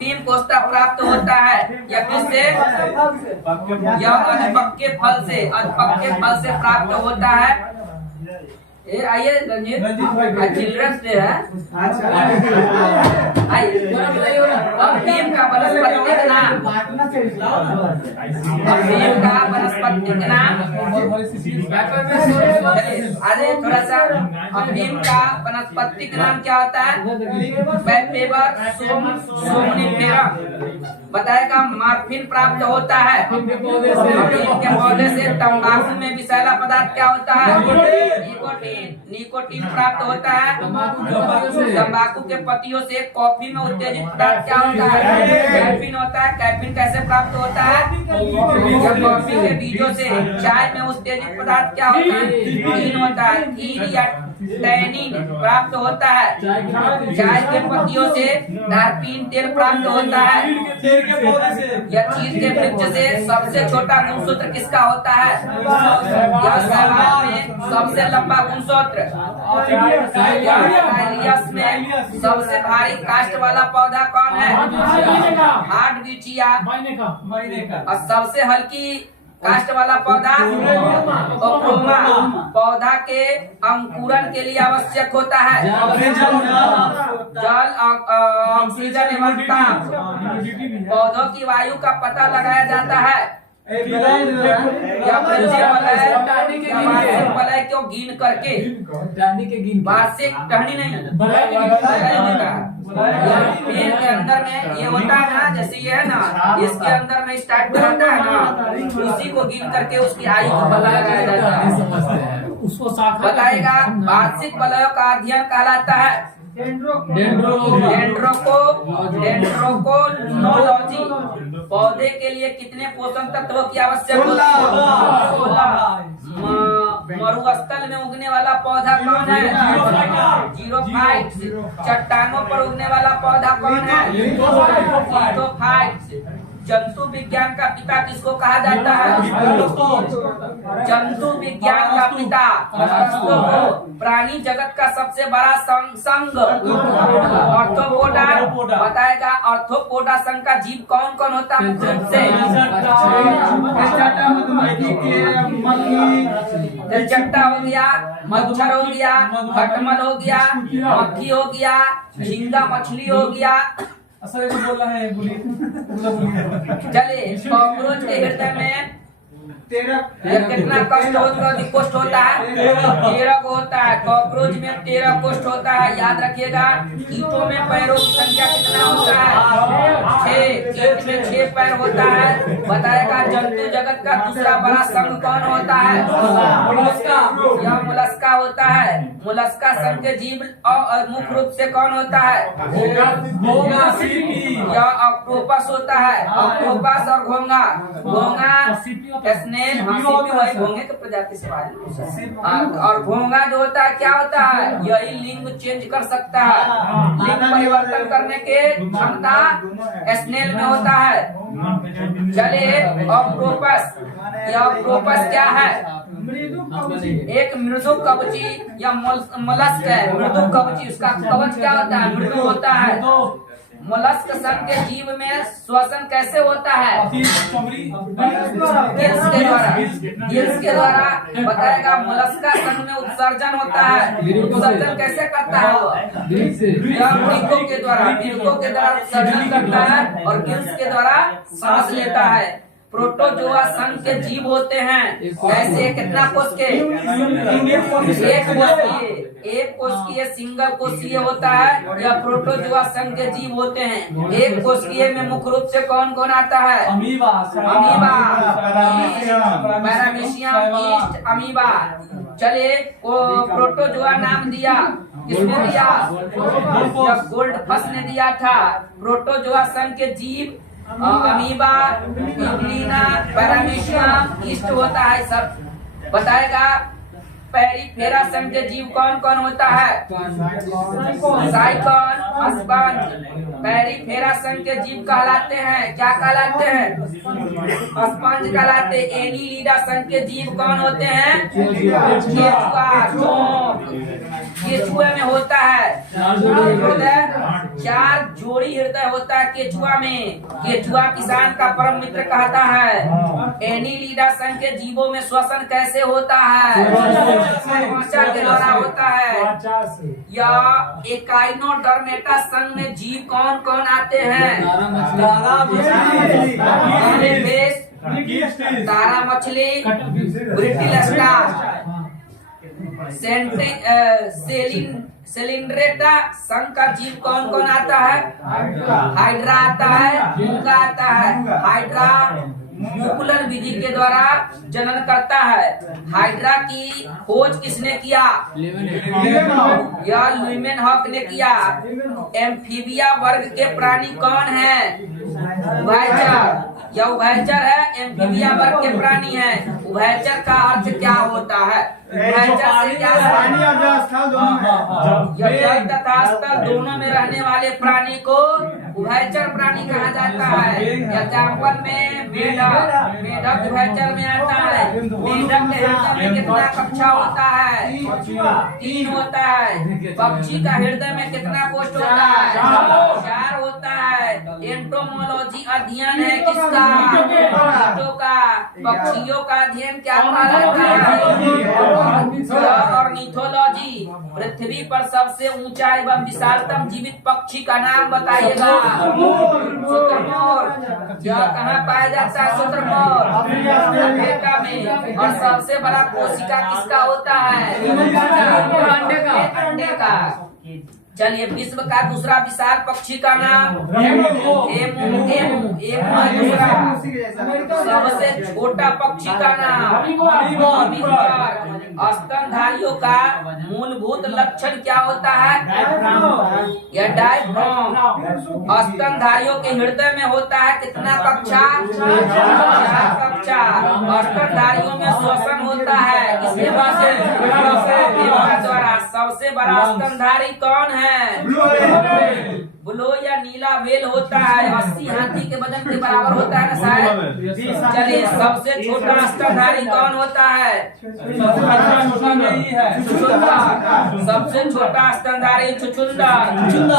तीन कोष्ठा प्राप्त होता है। यह किससे? यह अधपक्के फल से, अधपक्के फल से प्राप्त होता है। ये आइए चिल्ड्रंस डे है। आइए अब नीम का वनस्पतिक नाम, नीम का वनस्पतिक नाम। अरे थोड़ा सा, नीम का वनस्पतिक नाम क्या होता है? वेपेवर सोमनिफेरम। बताएगा मार्फिन प्राप्त होता है। नीम के पौधे से तंबाकू में विषैला पदार्थ क्या होता है? निकोटीन। निकोटीन प्राप्त होता है। तंबाकू के पत्तियों से कॉफी में उत्तेजित पदार्थ क्या होता है? कैफीन होता है। कैफीन कैसे प्राप्त होता है? कॉफी के बीजों से चाय में उत्तेजित पदार्थ क्या होता है? टीन होता है। टीन या टैनिन प्राप्त होता है। चाय के पत्तियों से टारपीन तेल प्राप्त होता है। या चीड़ के वृक्ष से सबसे छोटा गुणसूत्र किसका होता है? यह समाज में सबसे लंबा गुणसूत्र। में सबसे भारी काष्ठ वाला पौधा कौन है? हार्डविचिया। और सबसे हल्की काष्ठ वाला पौधा ओक्रोमा। पौधा के अंकुरन के लिए आवश्यक होता है जल, ऑक्सीजन एवं ताप। पौधों की वायु का पता लगाया जाता है वलय को गिन करके। वार्षिक टहनी नहीं, पेड़ के अंदर में ये होता है ना, जैसे ये है ना, इसके अंदर में स्टार्ट करता है ना, उसी को गिन करके उसकी आयु को पता लगाया जाता है। उसको बताएगा वार्षिक वलयों का अध्ययन कहलाता है डेंड्रोकोनोलॉजी। पौधे के लिए कितने पोषण तत्वों की आवश्यक होती है? मरुस्थल में उगने वाला पौधा कौन है? जीरोफाइट्स। चट्टानों पर उगने वाला पौधा कौन है? लिथोफाइट्स। जंतु विज्ञान का पिता किसको कहा जाता है? जंतु विज्ञान का पिता। प्राणी जगत का सबसे बड़ा संघ ऑर्थोपोडा। बताएगा ऑर्थोपोडा संघ का जीव कौन कौन होता है मुख्य रूप से? चट्टा हो गया, मच्छर हो गया, खटमल हो गया, मक्खी हो गया, झींगा मछली हो गया। बोला है चले कॉकरोच के हृदय में कितना कष्ट होता है? 13 को होता है। कॉकरोच में 13 कोष्ठ होता है। याद रखिएगा। कीटों में पैरों की संख्या कितना होता है? 6। कीट में 6 पैर होता है। बताएगा जंतु जगत का दूसरा बड़ा संघ कौन होता है? यह मुलस्का होता है। मुलस्का संघ के जीव मुख्य रूप से कौन होता है? यह ऑक्टोपस होता है। ऑक्टोपस और घोंगा। घोंगा घोंगे के प्रजाति से और घोंगा जो होता है क्या होता है? यही लिंग चेंज कर सकता है। लिंग परिवर्तन करने के क्षमता स्नेल में होता है। चलिए ऑक्टोपस। यह ऑक्टोपस क्या है? एक मृदु कवची या मोलस्क है। मृदु कवची, उसका कवच क्या होता है? मृदु होता है। मोलस्क संघ के जीव में श्वसन कैसे होता है? गिल्स के द्वारा। बताएगा मोलस्का संघ में उत्सर्जन होता है। उत्सर्जन कैसे करता है? वो वृक्कों के द्वारा उत्सर्जन करता है और गिल्स के द्वारा सांस लेता है। प्रोटोजोआ संघ के जीव होते हैं ऐसे कितना कोष के? एक कोशिकीय सिंगल कोशिकीय होता है। यह प्रोटोजोआ संघ के जीव होते हैं। एक कोशिकीय में मुख्य रूप से कौन कौन आता है? Amoeba, paramecium, east, amoeba. चलिए प्रोटोजोआ नाम दिया किसने दिया? गोल्डफस ने दिया था। प्रोटोजोआ संघ के जीव अमीबा, यूग्लिना, पैरामीशियम, ईस्ट होता है सब। बताएगा पेरिफेरा संघ के जीव कौन कौन होता है? साइकन, स्पंज। पेरिफेरा संघ के जीव कहलाते हैं क्या कहलाते हैं? स्पंज कहलाते। एनीलिडा संघ के जीव कौन होते हैं? केचुआ, केचुए में होता है 4 जोड़ी हृदय होता है केचुआ में। केचुआ किसान का परम मित्र कहता है। एनीलिडा संघ के जीवों में श्वसन कैसे होता है? त्वचा के द्वारा होता है। या एकाइनोडर्मेटा संघ में जीव कौन कौन आते हैं? तारा मछली, ब्रिटिल स्टार, सेलिंड्रेटा संघ का जीव कौन कौन आता है? हाइड्रा आता है, मूंगा आता है। हाइड्रा मुकुलन विधि के द्वारा जनन करता है। हाइड्रा की खोज किसने किया? या ल्यूमेनहॉक ने किया। एम्फीबिया वर्ग के प्राणी कौन है? उभयचर। या उभयचर है, एम्फीबिया वर्ग के प्राणी है। उभयचर का अर्थ क्या होता है? उभयचर से क्या जल तथा स्थल दोनों में रहने वाले प्राणी को उभयचर प्राणी कहा जाता है। एग्जाम्पल में मेढक, मेढक उभयचर में आता है। मेढक के हृदय में कितना कक्षा होता है? 3 होता है। पक्षी का हृदय में कितना कोष्ठ होता है? 4 होता है। एंटोमोलॉजी अध्ययन है किसका? कीटों का। पक्षियों का अध्ययन क्या कहलाता है? ऑर्निथोलॉजी। पृथ्वी पर सबसे ऊंचा एवं विशालतम जीवित पक्षी का नाम बताइएगा। शुतुरमुर्ग। यह कहाँ पाया जाता है? शुतुरमुर्ग अफ्रीका में। और सबसे बड़ा कोशिका किसका होता है? अंडे का। चलिए, विश्व का दूसरा विशाल पक्षी का नाम? एमू। एमू दूसरा। सबसे छोटा पक्षी का नाम? स्तनधारियों का मूलभूत लक्षण क्या होता है? यह डायफ्राम। स्तनधारियों के हृदय में होता है कितना कक्षा? 4 कक्षा। स्तनधारियों में श्वसन होता है किसके द्वारा? सबसे बड़ा स्तनधारी कौन है? ब्लो या नीला व्हेल होता है। 80 हाथी के वजन के बराबर होता है ना शायद। चलिए, सबसे छोटा स्तनधारी कौन होता है? सबसे छोटा स्तनधारी छुछुंदर।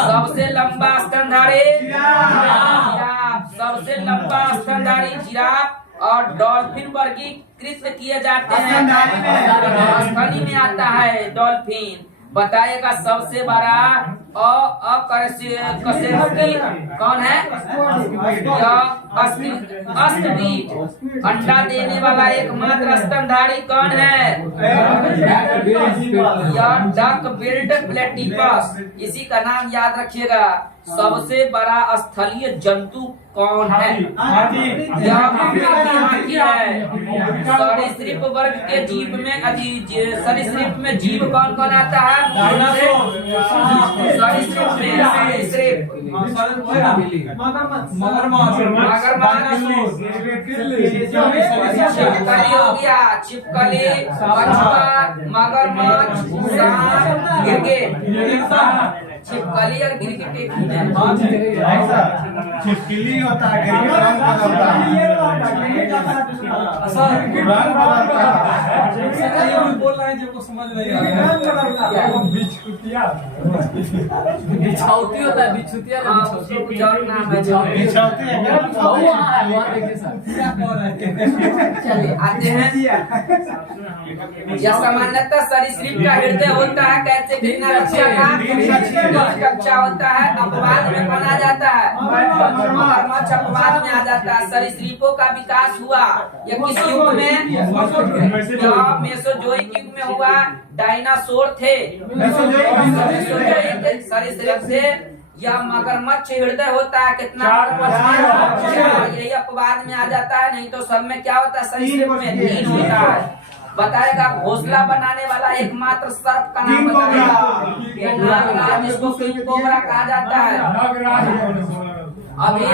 सबसे लंबा स्तनधारी जिराफ। सबसे लंबा स्तनधारी जिराफ। और डॉल्फिन वर्गीकृत किए जाते हैं। स्थली में आता है डॉल्फिन। बताइएगा सबसे बड़ा अकशेरुकी कौन है? अष्टबीट। अंडा देने वाला एकमात्र स्तनधारी कौन है? Duck billed platypus. इसी का नाम याद रखिएगा। सबसे बड़ा स्थलीय जंतु कौन है? यह हाथी है। सरीसृप वर्ग के जीव में सरीसृप में जीव कौन कौन आता है? सरीसृप छिपकली हो गया। छिपकली, कछुआ, मगरमच्छ, सांप, गिरगिट। छिपकली और गिरगिट एक ही है। छिपकली होता है, बोल रहे हैं जो समझ नहीं आ रहा है। बिछौती होता है, बिछुतिया चलिए आते हैं। यह सामान्यतः सरीसृप का हृदय होता है। कैसे? कितना कक्षा होता है। अपवाद में माना जाता है। मगरमच्छ अपवाद में आ जाता है। सरीसृपों का विकास हुआ यह किस युग में? मेसोजोइक युग में हुआ। डायनासोर थे सरीसृप से। यह मगरमच्छ हृदय होता है कितना? यही अपवाद में आ जाता है। नहीं तो सब में क्या होता है? सरीसृप में 3 होता है। बताएगा घोंसला बनाने वाला एकमात्र सर्प का नाम बताएगा। नागराज, जिसको किंग कोबरा कहा जाता है। अभी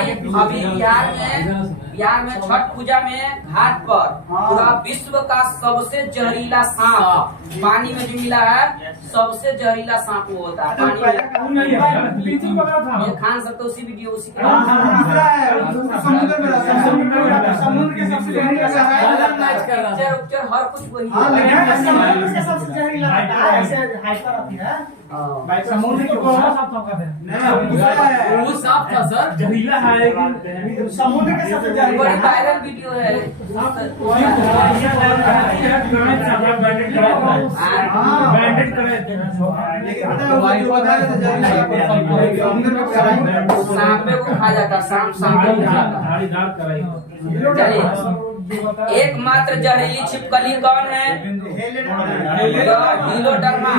बिहार में छठ पूजा में घाट पर पूरा विश्व का सबसे जहरीला सांप पानी में जो मिला है, सबसे जहरीला सांप वो होता है पानी में। ये खान सकते उसी वीडियो उसी समुद्र के सबसे कर रहा पिक्चर उक्चर हर कुछ वही हाँ, है। लेकिन समुद्र के सबसे जहरीला रहता है, ऐसे हाइपर आती है। समुद्र की वो साफ था सर। जहरीला है, लेकिन समुद्र के सबसे जहरीला बड़ी है। वायरल वीडियो है। सांपे को खा जाता, सांपे को खाता। चलिए, एकमात्र जहरीली छिपकली कौन है? हीलोडर्मा।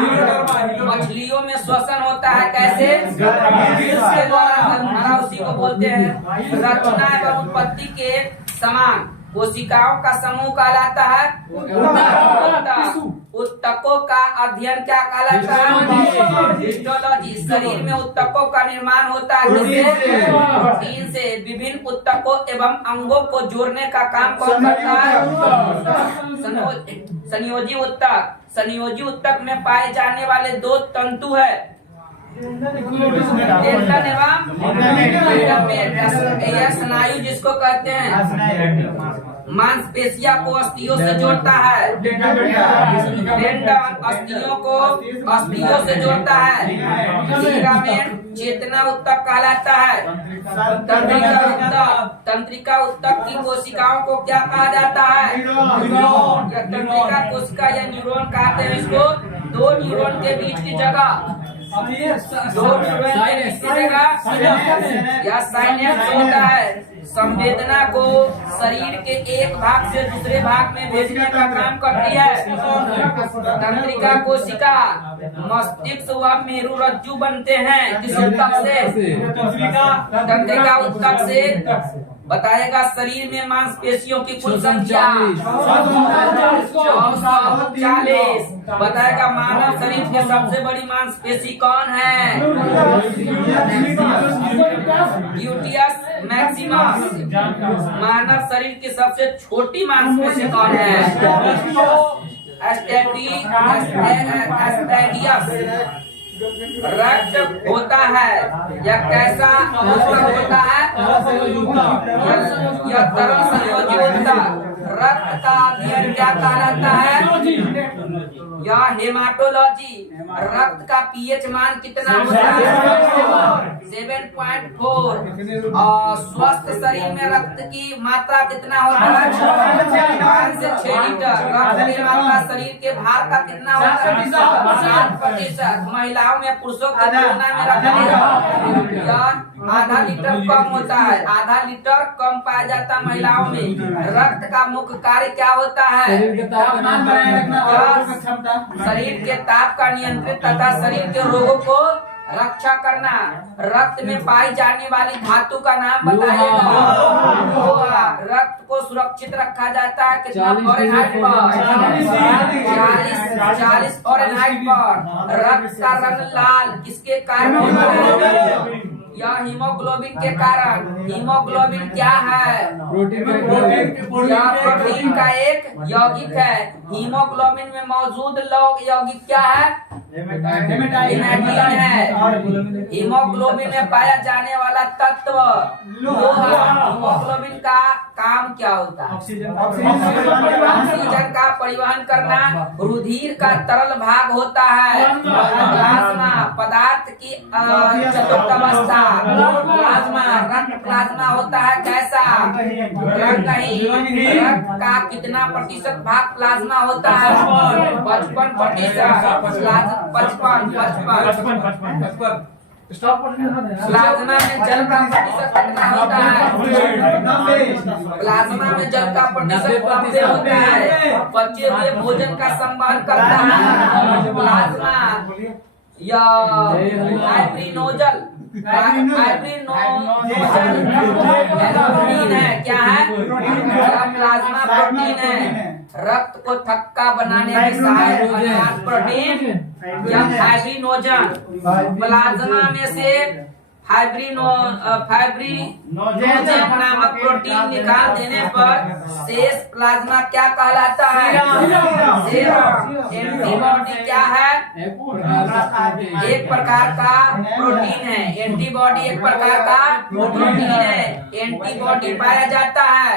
मछलियों में श्वसन होता है, कैसे? इसके द्वारा हरा उसी को बोलते हैं। रचना एवं उत्पत्ति के समान कोशिकाओं का समूह कहलाता है उत्तक। उत्तकों का अध्ययन क्या कहलाता है? हिस्टोलॉजी। शरीर में उत्तकों का निर्माण होता है जिससे प्रोटीन से विभिन्न उत्तकों एवं अंगों को जोड़ने का काम कौन करता है? संयोजी उत्तक। संयोजी उत्तक में पाए जाने वाले दो तंतु है टेंडन एवं लिगामेंट। यह स्नायु जिसको कहते हैं मांसपेशियों को अस्थियों से जोड़ता है। टेंडन अस्थियों को अस्थियों से जोड़ता है। लिगामेंट चेतना उत्तक कहलाता है। तंत्रिका उत्तक। तंत्रिका उत्तक की कोशिकाओं को क्या कहा जाता है? या तंत्रिका कोशिका या न्यूरॉन कहते हैं इसको। दो न्यूरॉन के बीच की जगह या साइनेप्स होता है। संवेदना को शरीर के एक भाग से दूसरे भाग में भेजने का काम करती है। तंत्रिका कोशिका मस्तिष्क व मेरुरज्जु बनते हैं। किस उत्तक से? तंत्रिका उत्तक से। बताएगा शरीर में मांसपेशियों की कुल संख्या 440। बताएगा मानव शरीर की सबसे बड़ी मांसपेशी कौन है? Gluteus Maximus. मानव शरीर की सबसे छोटी मांसपेशी कौन है? एस्टेडियस। रक्त होता है या कैसा होता है? यह तरल संयोजी उत्तक। रक्त का अध्ययन क्या कहलाता है? यह हेमाटोलॉजी। रक्त का पीएच मान कितना होता है? 7.4। और स्वस्थ शरीर में रक्त की मात्रा कितना होता है? 5 से 6 लीटर। रक्त की मात्रा शरीर के भार का कितना होता है? 7%। महिलाओं में पुरुषों की तुलना में रक्त आधा लीटर कम होता है। आधा लीटर कम पाया जाता है महिलाओं में। रक्त का मुख्य कार्य क्या होता है? शरीर के ताप का नियंत्रित तथा शरीर के रोगों को रक्षा करना। रक्त में पाई जाने वाली धातु का नाम बताइएगा। रक्त को सुरक्षित रखा जाता है कितना फ़ारेनहाइट पर? 40 फ़ारेनहाइट पर। रक्त का रंग लाल किसके कारण होता है? या हीमोग्लोबिन के कारण। हीमोग्लोबिन क्या है? प्रोटीन का एक यौगिक है। हीमोग्लोबिन में मौजूद यौगिक क्या है? हेमेटाइन है। हीमोग्लोबिन में पाया जाने वाला तत्व लोहा। हीमोग्लोबिन का काम क्या होता है? ऑक्सीजन का परिवहन करना। रुधिर का तरल भाग होता है प्लाज्मा। पदार्थ की चतुर्थ अवस्था प्लाज्मा। रक्त प्लाज्मा होता है कैसा? रंगहीन। रक्त का कितना प्रतिशत भाग प्लाज्मा होता है? 55%। 55। प्लाज्मा में जल का प्रतिशत कितना होता है? प्लाज्मा में जल का प्रतिशत 90 होता है। बचे हुए भोजन का संवहन करता है प्लाज्मा। या फाइब्रिनोजन। प्रोटीन है। क्या है? प्लाज्मा प्रोटीन है। रक्त को थक्का बनाने में सहायक प्रोटीन या फाइब्रिनोजन। प्लाज्मा में से फाइब्रिनोजन नामक प्रोटीन निकाल देने पर शेष प्लाज्मा क्या कहलाता है? एंटीबॉडी क्या है? एक प्रकार का प्रोटीन है। एंटीबॉडी एक प्रकार का प्रोटीन है। एंटीबॉडी पाया जाता है